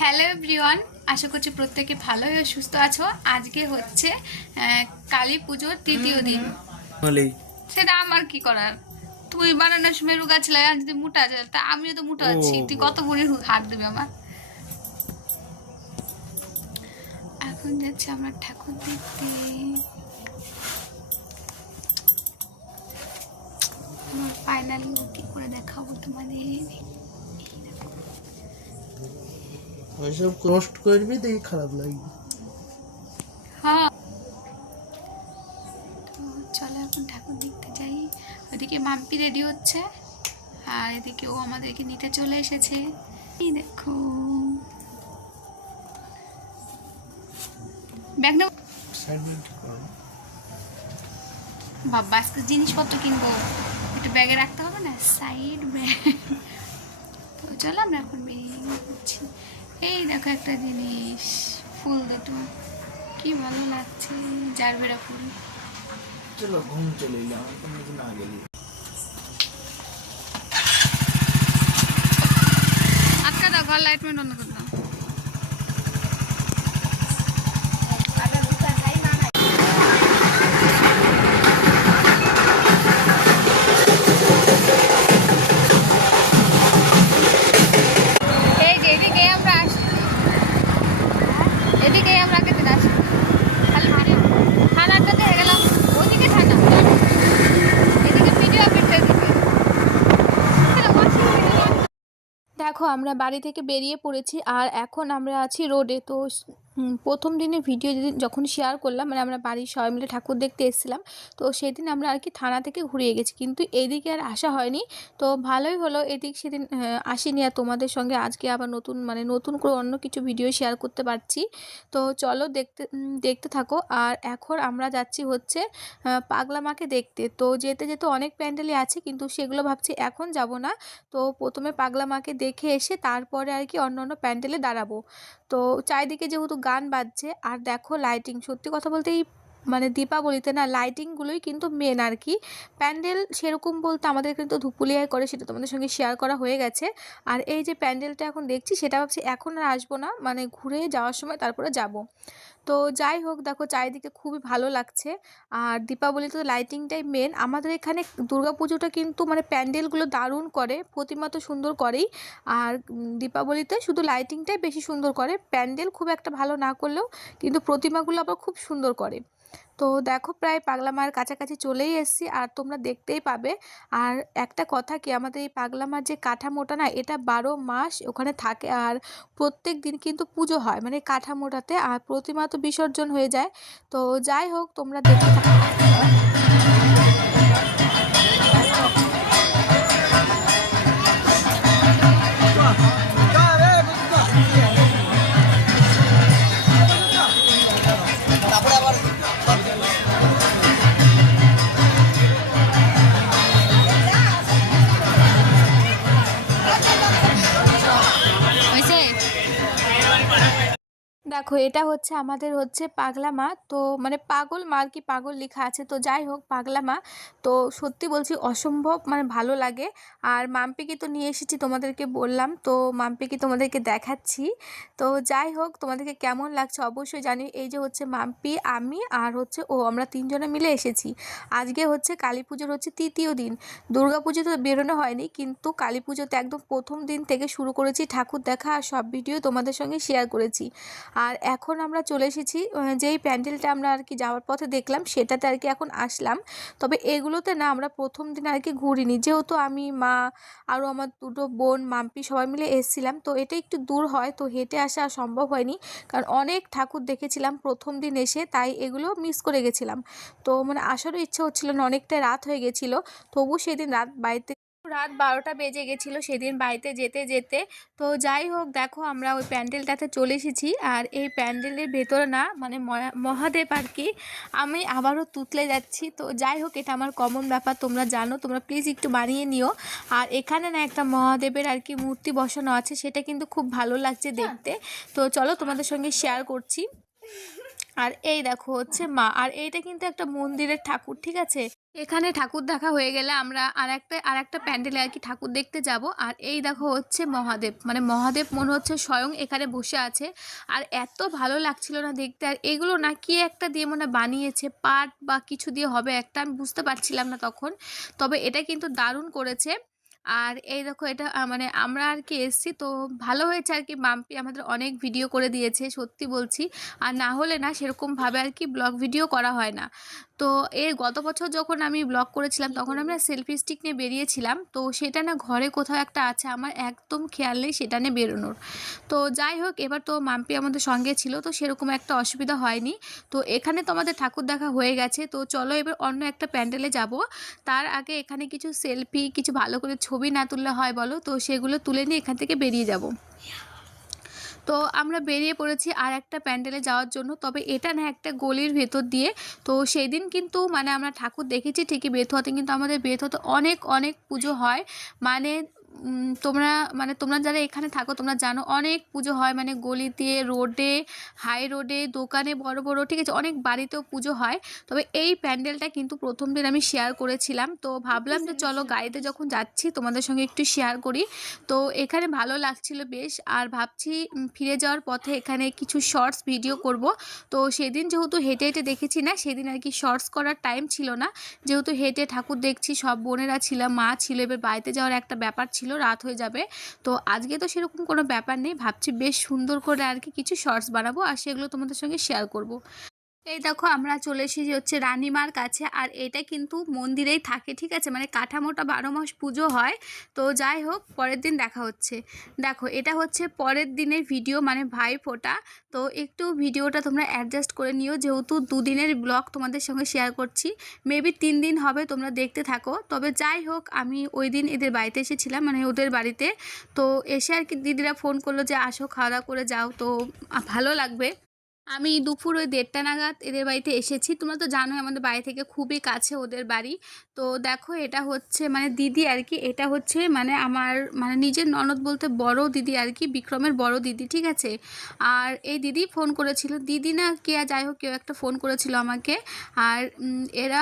Hello everyone আশা করছি প্রত্যেকে ভালোই ও সুস্থ আছো। আজকে হচ্ছে কালী পুজোর তৃতীয় দিন। সেটা আমার কি করার? তুই বানানোর সময় রোগা ছিল আর যদি মোটা আছে তা আমিও তো মোটা আছি। তুই কত বুড়ি হাত দিবি আমার? এখন যাচ্ছে আমরা ঠাকুর দেখতে। আমার ফাইনালি কি করে দেখাবো তোমাদের? ওইসব কষ্ট করবি দেখি খারাপ লাগবে হ্যাঁ। তো চলো এখন ঠাকুর দেখতে যাই। ওদিকে মাম্পি রেডি হচ্ছে। আর এদিকে ও আমাদেরকে নিতে চলে এসেছে। এই দেখো। ব্যাগ বাবা আজকে জিনিসপত্র কিনবো। একটু ব্যাগে রাখতে হবে না? সাইড ব্যাগ তো চলো আমরা এখন বেরিয়ে যাচ্ছি এই দেখো একটা জিনিস ফুল দুটো। কি ভালো লাগছে জারবেরা ফুল। চলো ঘুম চলে এলাম না গেলি। আটকা দাও ঘর লাইট মেট অন্য আমরা বাড়ি থেকে বেরিয়ে পড়েছি আর এখন আমরা আছি রোডে। তো প্রথম দিনে ভিডিও যেদিন যখন শেয়ার করলাম মানে আমরা বাড়ির সবাই মিলে ঠাকুর দেখতে এসেছিলাম, তো সেদিন আমরা আর কি থানা থেকে ঘুরিয়ে গেছি। কিন্তু এদিকে আর আসা হয়নি। তো ভালোই হলো, এদিক সেদিন আসিনি আর তোমাদের সঙ্গে আজকে আবার নতুন মানে নতুন করে অন্য কিছু ভিডিও শেয়ার করতে পারছি। তো চলো দেখতে দেখতে থাকো। আর এখন আমরা যাচ্ছি হচ্ছে পাগলা মাকে দেখতে। তো যেতে যেতে অনেক প্যান্ডেলই আছে, কিন্তু সেগুলো ভাবছি এখন যাব না। তো প্রথমে পাগলা মাকে দেখে এসে তারপরে আর কি অন্য অন্য প্যান্ডেলে দাঁড়াবো। তো চারিদিকে যেহেতু গান বাজছে আর দেখো লাইটিং সত্যি কথা বলতে এই মানে দীপাবলিতে না লাইটিংগুলোই কিন্তু মেন আর কি প্যান্ডেল সেরকম বলতে আমাদের কিন্তু ধুপুলিয়ায় করে, সেটা তোমাদের সঙ্গে শেয়ার করা হয়ে গেছে। আর এই যে প্যান্ডেলটা এখন দেখছি, সেটা ভাবছি এখন আর আসব না মানে ঘুরে যাওয়ার সময় তারপরে যাব। তো যাই হোক, দেখো চারিদিকে খুবই ভালো লাগছে। আর দীপাবলিতে তো লাইটিংটাই মেন আমাদের এখানে দুর্গাপুজোটা কিন্তু মানে প্যান্ডেলগুলো দারুণ করে, প্রতিমা তো সুন্দর করেই। আর দীপাবলিতে শুধু লাইটিংটাই বেশি সুন্দর করে। প্যান্ডেল খুব একটা ভালো না করলেও কিন্তু প্রতিমাগুলো আবার খুব সুন্দর করে। তো দেখো প্রায় পাগলা মায়ের কাছাকাছি চলেই এসেছি, আর তোমরা দেখতেই পাবে। আর একটা কথা কি, আমাদের এই পাগলা মার যে কাঠামোটা না, এটা বারো মাস ওখানে থাকে, আর প্রত্যেক দিন কিন্তু পুজো হয় মানে কাঠামোটাতে, আর প্রতিমা তো বিসর্জন হয়ে যায়। তো যাই হোক, তোমরা দেখতে থাকো। দেখো, এটা হচ্ছে আমাদের হচ্ছে পাগলা মা। তো মানে পাগল মা কি, পাগল লেখা আছে। তো যাই হোক, পাগলা মা। তো সত্যি বলছি, অসম্ভব মানে ভালো লাগে। আর মাম্পিকে তো নিয়ে এসেছি, তোমাদেরকে বললাম। তো মাম্পিকে তোমাদেরকে দেখাচ্ছি। তো যাই হোক, তোমাদেরকে কেমন লাগছে অবশ্যই জানি এই যে হচ্ছে মাম্পি, আমি আর হচ্ছে ও, আমরা তিনজনে মিলে এসেছি। আজকে হচ্ছে কালী পুজোর হচ্ছে তৃতীয় দিন। দুর্গা পুজো তো বেরোনো হয়নি, কিন্তু কালী পুজোতে একদম প্রথম দিন থেকে শুরু করেছি। ঠাকুর দেখা আর সব ভিডিও তোমাদের সঙ্গে শেয়ার করেছি। আর এখন আমরা চলে এসেছি যেই প্যান্ডেলটা আমরা আর কি যাওয়ার পথে দেখলাম সেটাতে আর কি এখন আসলাম। তবে এগুলোতে না আমরা প্রথম দিন আর কি ঘুরিনি। যেহেতু আমি, মা আরও আমার দুটো বোন, মাম্পি সবাই মিলে এসেছিলাম, তো এটা একটু দূর হয়, তো হেঁটে আসা সম্ভব হয়নি। কারণ অনেক ঠাকুর দেখেছিলাম প্রথম দিন এসে, তাই এগুলো মিস করে গেছিলাম। তো মানে আসারও ইচ্ছে হচ্ছিল না অনেকটা রাত হয়ে গেছিল। তবু সেদিন রাত বাড়িতে রাত বারোটা বেজে গেছিল সেদিন বাড়িতে যেতে যেতে। তো যাই হোক দেখো আমরা ওই প্যান্ডেলটাতে চলে এসেছি। আর এই প্যান্ডেলের ভেতরে না মানে ময়া- মহাদেব আর কি আমি আবারও তুতলে যাচ্ছি। তো যাই হোক এটা আমার কমন ব্যাপার তোমরা জানো। তোমরা প্লিজ একটু বানিয়ে নিও। আর এখানে না একটা মহাদেবের আর কি মূর্তি বসানো আছে সেটা কিন্তু খুব ভালো লাগছে দেখতে। তো চলো তোমাদের সঙ্গে শেয়ার করছি। আর এই দেখো হচ্ছে মা। আর এইটা কিন্তু একটা মন্দিরের ঠাকুর ঠিক আছে? এখানে ঠাকুর দেখা হয়ে গেলে আমরা আর একটা আর একটা প্যান্ডেলে আর কি ঠাকুর দেখতে যাব। আর এই দেখো হচ্ছে মহাদেব। মানে মহাদেব মনে হচ্ছে স্বয়ং এখানে বসে আছে। আর এত ভালো লাগছিল না দেখতে। আর এগুলো না কি একটা দিয়ে মনে বানিয়েছে। পাট বা কিছু দিয়ে হবে একটা, আমি বুঝতে পারছিলাম না তখন। তবে এটা কিন্তু দারুণ করেছে। আর এই দেখো এটা মানে আমরা আর কি এসছি তো ভালো হয়েছে আর কি। মাম্পি আমাদের অনেক ভিডিও করে দিয়েছে, সত্যি বলছি। আর না হলে না সেরকমভাবে আর কি ব্লগ ভিডিও করা হয় না। তো এর গত বছর যখন আমি ব্লগ করেছিলাম, তখন আমরা সেলফি স্টিক নিয়ে বেরিয়েছিলাম। তো সেটা না ঘরে কোথাও একটা আছে, আমার একদম খেয়াল নেই সেটা নিয়ে বেরোনোর। তো যাই হোক, এবার তো মাম্পি আমাদের সঙ্গে ছিল, তো সেরকম একটা অসুবিধা হয়নি। তো এখানে তো আমাদের ঠাকুর দেখা হয়ে গেছে, তো চলো এবার অন্য একটা প্যান্ডেলে যাব। তার আগে এখানে কিছু সেলফি কিছু ভালো করে ছবি না তুললে হয় বলো? তো সেগুলো তুলে নিয়ে এখান থেকে বেরিয়ে যাব। তো আমরা বেরিয়ে পড়েছি আর একটা প্যান্ডেলে যাওয়ার জন্য। তবে এটা না একটা গলির ভেতর দিয়ে। তো সেই দিন কিন্তু মানে আমরা ঠাকুর দেখেছি ঠিকই বেথুয়াতে কিন্তু আমাদের বেথুয়াতে অনেক অনেক পুজো হয়। মানে তোমরা মানে তোমরা যারা এখানে থাকো তোমরা জানো অনেক পুজো হয় মানে গলিতে রোডে হাই রোডে দোকানে বড় বড় ঠিক আছে অনেক বাড়িতেও পুজো হয়। তবে এই প্যান্ডেলটা কিন্তু প্রথম দিন আমি শেয়ার করেছিলাম। তো ভাবলাম যে চলো গাড়িতে যখন যাচ্ছি তোমাদের সঙ্গে একটু শেয়ার করি। তো এখানে ভালো লাগছিল বেশ। আর ভাবছি ফিরে যাওয়ার পথে এখানে কিছু শর্টস ভিডিও করব। তো সেদিন যেহেতু হেঁটে হেঁটে দেখেছি না সেদিন আর কি শর্টস করার টাইম ছিল না। যেহেতু হেঁটে ঠাকুর দেখছি সব বোনেরা ছিলাম মা ছিল এবার বাড়িতে যাওয়ার একটা ব্যাপার ছিল। রাত হয়ে যাবে তো আজকে তো সেরকম কোনো ব্যাপার নেই ভাবছি বেশ সুন্দর করে আর কি কিছু শর্টস বানাবো আর সেগুলো তোমাদের সঙ্গে শেয়ার করব। এই দেখো আমরা চলে এসেছি হচ্ছে রানীমার কাছে, আর এটা কিন্তু মন্দিরেই থাকে, ঠিক আছে? মানে কাঠামোটা বারো মাস পুজো হয়, তো যাই হোক, পরের দিন দেখা হচ্ছে। দেখো, এটা হচ্ছে পরের দিনের ভিডিও মানে ভাই ফোটা। তো একটু ভিডিওটা তোমরা অ্যাডজাস্ট করে নিও, যেহেতু দুদিনের ব্লগ তোমাদের সঙ্গে শেয়ার করছি। মেবি তিন দিন হবে, তোমরা দেখতে থাকো। তবে যাই হোক, আমি ওই দিন এদের বাড়িতে এসেছিলাম মানে ওদের বাড়িতে। তো এসে আর কি দিদিরা ফোন করল যে, আসো, খাওয়া দাওয়া করে যাও। তো ভালো লাগবে। আমি দুপুর ওই দেড়টা নাগাদ এদের বাড়িতে এসেছি। তোমরা তো জানোই আমাদের বাড়ি থেকে খুবই কাছে ওদের বাড়ি। তো দেখো এটা হচ্ছে মানে দিদি আর কি এটা হচ্ছে মানে আমার মানে নিজের ননদ বলতে বড় দিদি আর কি বিক্রমের বড় দিদি ঠিক আছে? আর এই দিদি ফোন করেছিল। দিদি না কে যাই হোক কেউ একটা ফোন করেছিল আমাকে। আর এরা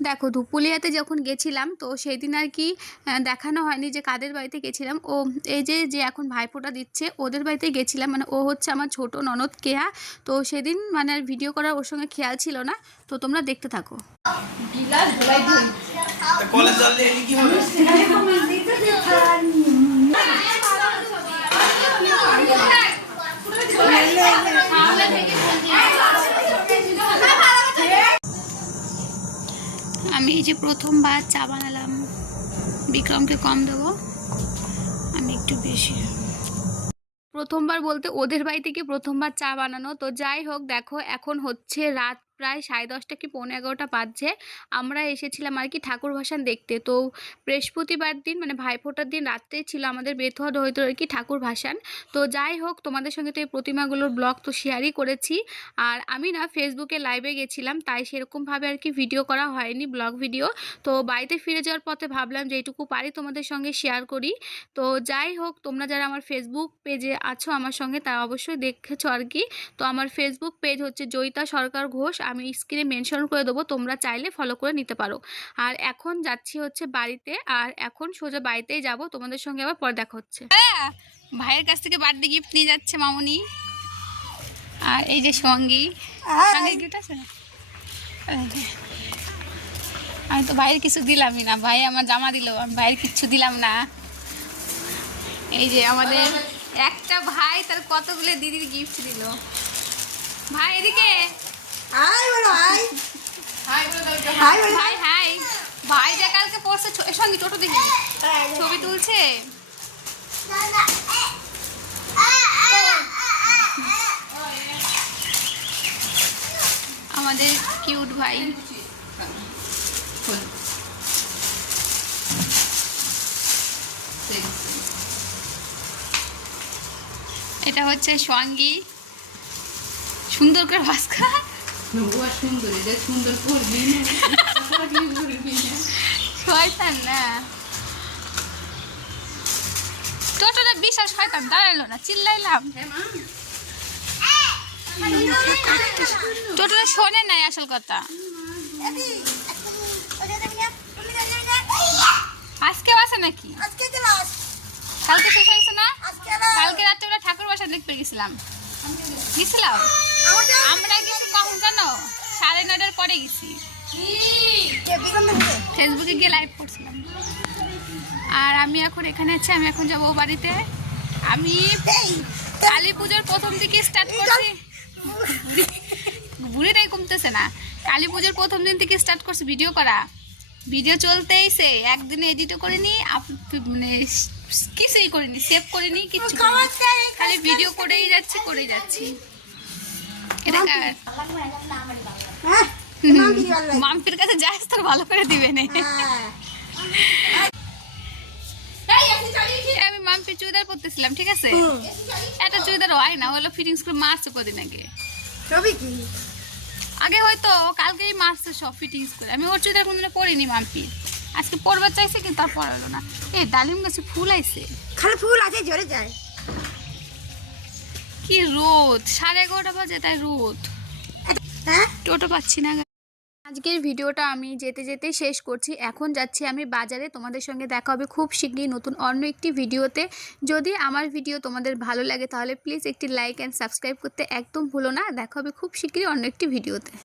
দেখো ধুপুলিয়াতে যখন গেছিলাম তো সেই দিন আর কি দেখানো হয়নি যে কাদের বাড়িতে গেছিলাম। ও এই যে যে এখন ভাইফোঁটা দিচ্ছে ওদের বাড়িতে গেছিলাম। মানে ও হচ্ছে আমার ছোট ননদ কেয়া তো সেদিন মানে আর ভিডিও করার ওর সঙ্গে খেয়াল ছিল না। তো তোমরা দেখতে থাকো। কলেজ জল দিয়ে কি হবে আমি এই যে প্রথমবার চা বানালাম, বিক্রমকে কম দেবো, আমি একটু বেশি। প্রথমবার বলতে ওদের বাড়ি থেকে প্রথমবার চা বানানো, তো যাই হোক, দেখো, এখন হচ্ছে রাত প্রায় সাড়ে দশটা কি পৌনে এগারোটা বাজছে। আমরা এসেছিলাম আর কি ঠাকুর ভাসান দেখতে। তো বৃহস্পতিবার দিন মানে ভাইফোঁটার দিন রাত্রেই ছিল আমাদের বেথুয়া হয়তো আর কি ঠাকুর ভাসান। তো যাই হোক, তোমাদের সঙ্গে তো এই প্রতিমাগুলোর ব্লগ তো শেয়ারই করেছি। আর আমি না ফেসবুকে লাইভে গেছিলাম, তাই সেরকমভাবে আর কি ভিডিও করা হয়নি, ব্লগ ভিডিও তো বাড়িতে ফিরে যাওয়ার পথে ভাবলাম যে এইটুকু পারি তোমাদের সঙ্গে শেয়ার করি। তো যাই হোক, তোমরা যারা আমার ফেসবুক পেজে আছো আমার সঙ্গে, তারা অবশ্যই দেখেছ আর কি। তো আমার ফেসবুক পেজ হচ্ছে জয়িতা সরকার ঘোষ আমি স্ক্রিনে মেনশন করে দেবো তোমরা চাইলে ফলো করে নিতে পারো। আর এখন যাচ্ছি হচ্ছে বাড়িতে আর এখন সোজা বাড়িতেই যাব তোমাদের সঙ্গে আবার পরে দেখা হচ্ছে। ভাইয়ের কাছ থেকে বার্থডে গিফট নিয়ে যাচ্ছে মামুনি। আর এই যে সঙ্গী। সঙ্গে গিফট আছে? আমি তো ভাইয়ের কিছু দিলামই না ভাই আমার জামা দিল আমি ভাইয়ের কিচ্ছু দিলাম না। এই যে আমাদের একটা ভাই তার কতগুলো দিদির গিফট দিল। ভাই এদিকে। হাই বলো হাই হাই হাই হাই। ভাই যা কালকে পড়ছে এর সঙ্গে টোটো দেখি। ছবি তুলছে? আমাদের কিউট ভাই। এটা হচ্ছে সঙ্গী সুন্দর করে ভাস্কর বিশাল শয়তান দাঁড়াল না চিল্লাইলাম শোনে নাই আসল কথা আজকেও আছে নাকি কালকে শেষ হয়েছে না কালকে রাত্রে ঠাকুর বাসা দেখতে গেছিলাম গেছিলাম আমরা গেছি কখন জানো সাড়ে নয়টার পরে গেছি। ফেসবুকে গিয়ে লাইভ করছিলাম। আর আমি এখন এখানে আছি, আমি এখন যাব বাড়িতে। আমি কালী পুজোর প্রথম দিকে স্টার্ট করছি। বুড়িটাই কমতেছে না। কালী পুজোর প্রথম দিন থেকে স্টার্ট করছি ভিডিও করা। ভিডিও চলতেই সে, একদিনে এডিটও করিনি মানে কিছুই করিনি সেভ করিনি করিনি। খালি ভিডিও করেই যাচ্ছি করেই যাচ্ছি। এটা কার মাম্পির কাছে যাস তোর ভালো করে দিবে না। আমি মাম্পি চুড়িদার পরতেছিলাম ঠিক আছে? একটা চুড়িদার হয় না হলো ফিটিংস করে মারছে কদিন আগে। আগে হয়তো কালকেই মারছে সব ফিটিংস করে আমি ওর চুড়িদার কোনদিন পরিনি মাম্পি আজকে পরবার চাইছে কিন্তু তার পরা হলো না। এই ডালিম গাছে ফুল আইছে। খালি ফুল আছে ঝরে যায়। কি রোদ? সাড়ে এগারোটা বাজে তাই রোদ। হ্যাঁ? টোটো পাচ্ছি না। আজকের ভিডিওটা আমি যেতে যেতে শেষ করছি। এখন যাচ্ছি আমি বাজারে। তোমাদের সঙ্গে দেখা হবে খুব শীঘ্রই নতুন অন্য একটি ভিডিওতে। যদি আমার ভিডিও তোমাদের ভালো লাগে তাহলে প্লিজ একটি লাইক অ্যান্ড সাবস্ক্রাইব করতে একদম ভুলো না। দেখা হবে খুব শীঘ্রই অন্য একটি ভিডিওতে।